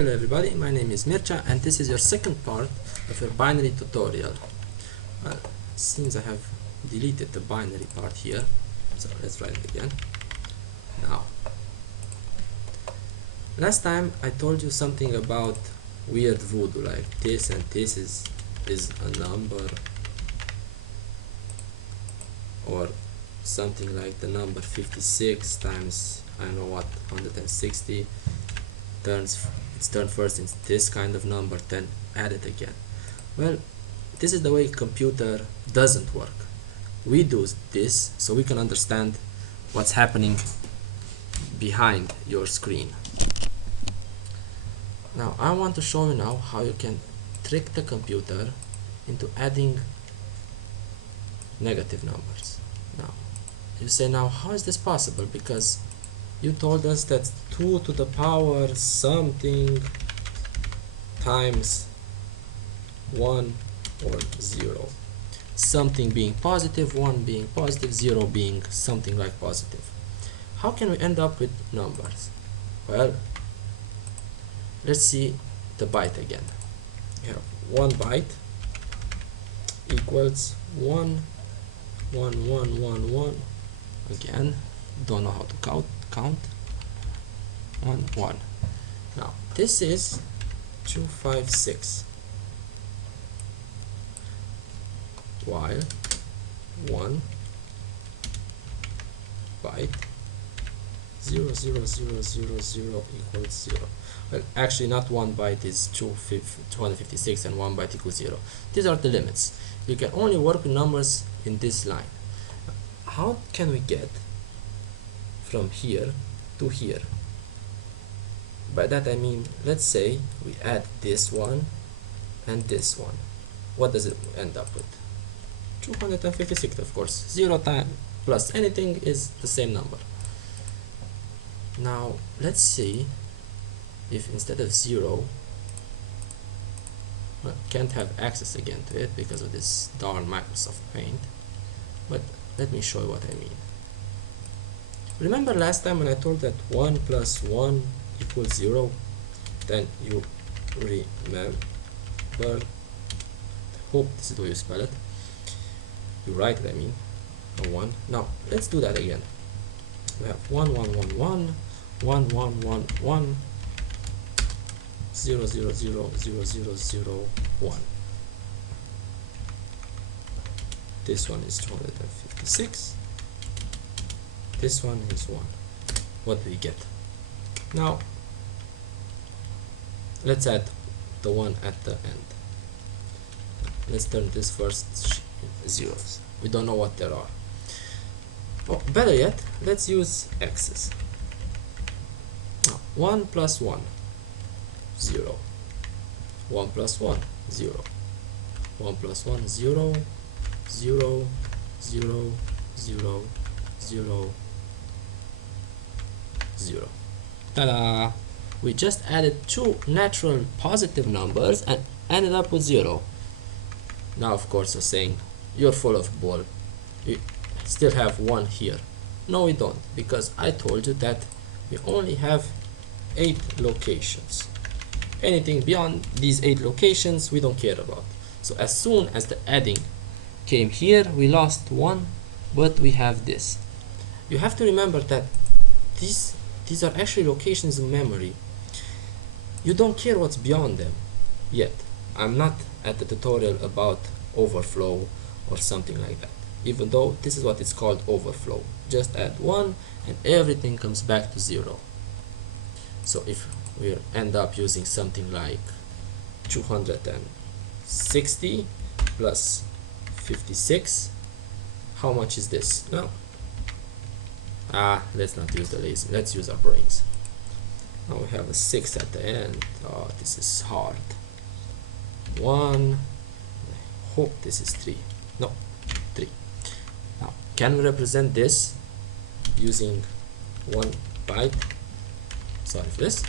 Hello everybody, my name is Mircea and this is your second part of your binary tutorial. Well, seems I have deleted the binary part here, so let's write it again. Now, last time I told you something about weird voodoo, like this and this is a number, or something like the number 56 times I don't know what 160 it's turned first into this kind of number, then add it again. Well, this is the way computer doesn't work. We do this so we can understand what's happening behind your screen. Now I want to show you now how you can trick the computer into adding negative numbers. Now you say, now how is this possible? Because you told us that 2 to the power something times 1 or 0. Something being positive, 1 being positive, 0 being something like positive. How can we end up with numbers? Well, let's see the byte again. We have 1 byte equals 1, 1, 1, 1, 1. Again, don't know how to count. 1, 1. Now this is 256, while 1 byte 0, 0, 0, 0, 0 equals 0. Well, actually not 1 byte is 256 and 1 byte equals 0. These are the limits. You can only work with numbers in this line. How can we get from here to here? By that I mean, let's say we add this one and this one. What does it end up with? 256, of course. 0 time plus anything is the same number. Now let's see if instead of 0, well, can't have access again to it because of this darn Microsoft Paint, but let me show you what I mean. Remember last time when I told that 1 plus 1 equals 0? Then you remember, hope this is the way you spell it. You write it, I mean, a 1. Now, let's do that again. We have 1, 1, 1, 1, 1, 1, 1, 1, 0, 0, 0, 0, 0, 0, 1. This one is 256. This one is 1. What do we get? Now let's add the one at the end. Let's turn this first zeros. We don't know what there are. Oh, better yet, let's use x's. Now, 1 plus 1, 0. 1 plus 1, 0. 1 plus 1, 0, 0, 0, 0, 0, 0. Ta-da! We just added two natural positive numbers and ended up with 0. Now of course you're saying, you're full of bull. You still have 1 here. No, we don't, because I told you that we only have 8 locations. Anything beyond these 8 locations we don't care about. So as soon as the adding came here, we lost 1, but we have this. You have to remember that these are actually locations in memory. You don't care what's beyond them yet. I'm not at the tutorial about overflow or something like that, even though this is what it's called, overflow. Just add 1 and everything comes back to 0. So if we end up using something like 260 plus 56, how much is this? Now let's not use the lazy, let's use our brains. Now we have a 6 at the end. Oh, this is hard. 1, I hope this is 3. No, 3. Now can we represent this using 1 byte? Sorry for this.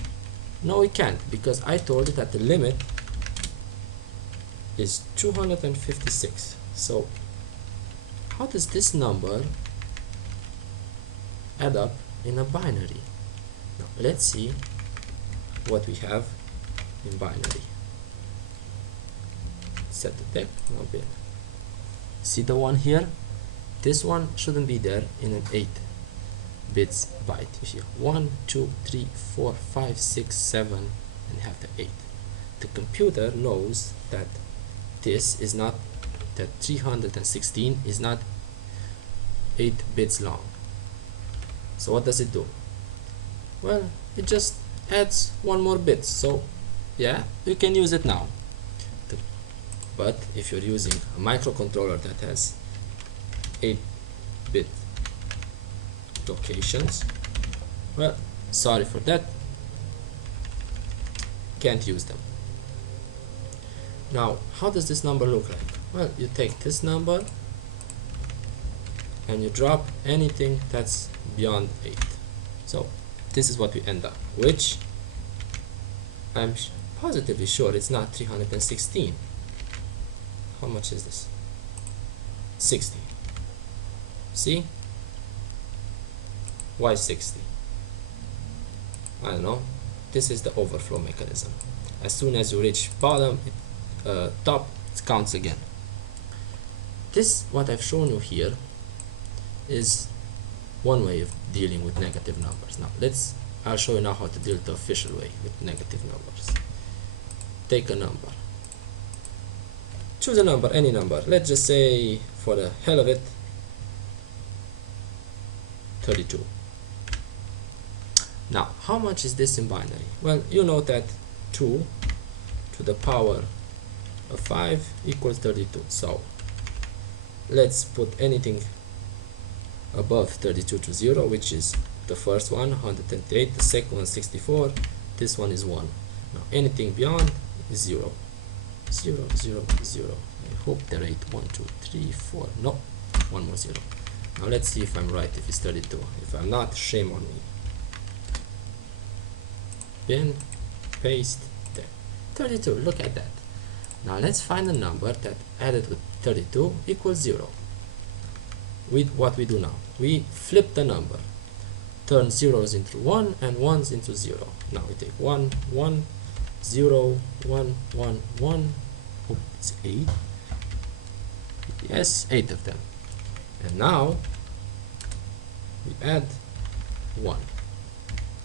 No, we can't, because I told you that the limit is 256. So how does this number add up in a binary? Now let's see what we have in binary. Set the tech, no bin. See the one here? This one shouldn't be there in an 8 bits byte. You see 1, 2, 3, 4, 5, 6, 7, and you have the 8. The computer knows that this is not, that 316 is not 8 bits long. So what does it do? Well, it just adds one more bit. So yeah, you can use it now. But if you're using a microcontroller that has 8-bit locations, well, sorry for that, can't use them. Now, how does this number look like? Well, you take this number and you drop anything that's beyond 8. So this is what we end up, which I'm positively sure it's not 316. How much is this? 60. See? Why 60? I don't know. This is the overflow mechanism. As soon as you reach bottom, top, it counts again. This, what I've shown you here, is one way of dealing with negative numbers. Now I'll show you now how to deal the official way with negative numbers. Take a number. Choose a number, any number. Let's just say, for the hell of it, 32. Now, how much is this in binary? Well, you know that 2 to the power of 5 equals 32. So let's put anything above 32 to 0, which is the first one, 128, the second one, 64, this one is 1. Now anything beyond is 0. 0, 0, 0. I hope they're 8. 1, 2, 3, 4. No, one more 0. Now let's see if I'm right, if it's 32. If I'm not, shame on me. Bin, paste, there. 32, look at that. Now let's find a number that added with 32 equals 0. With what we do now, we flip the number, turn zeros into 1 and 1s into 0. Now we take 1, 1, 0, 1, 1, 1. Oh, it's 8. Yes, 8 of them. And now we add 1.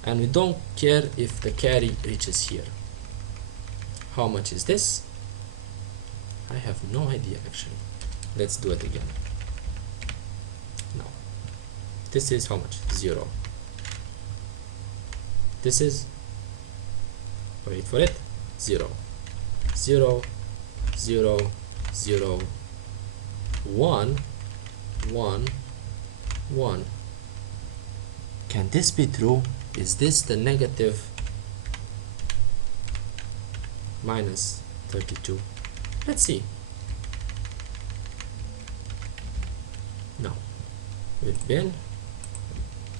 And we don't care if the carry reaches here. How much is this? I have no idea actually. Let's do it again. Now, this is how much? 0. This is, wait for it, 0. 0, 0, 0, 1, 1, 1. Can this be true? Is this the negative minus 32? Let's see. Now, with bin,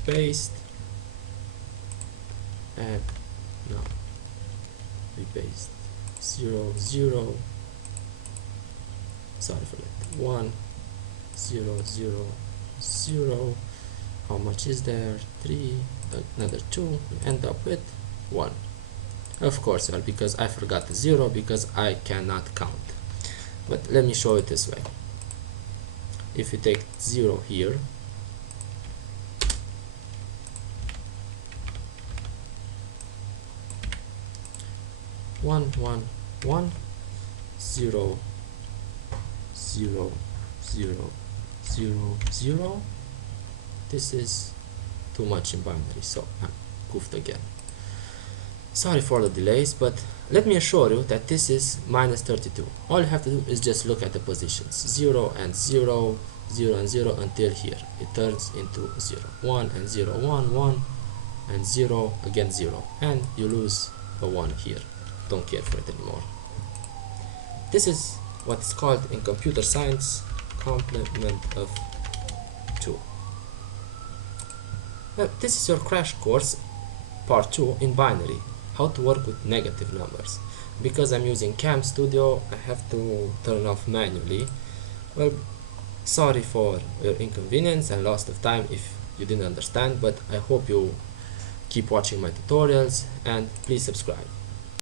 paste, add, now, we paste 0, 0, sorry for that, 1, 0, 0, 0, how much is there? 3, another 2, we end up with 1. Of course, well, because I forgot the 0 because I cannot count. But let me show it this way. If you take 0 here, one, 1, 1, 0, 0, 0, 0, 0. This is too much in binary, so I'm goofed again. Sorry for the delays, but let me assure you that this is minus 32. All you have to do is just look at the positions, 0 and 0, 0 and 0 until here. It turns into 0, 1 and 0, 1, 1 and 0, again 0, and you lose a 1 here. Don't care for it anymore. This is what's called in computer science complement of 2. Well, this is your crash course part 2 in binary, how to work with negative numbers. Because I'm using Cam Studio, I have to turn off manually. Well, sorry for your inconvenience and loss of time if you didn't understand, but I hope you keep watching my tutorials and please subscribe.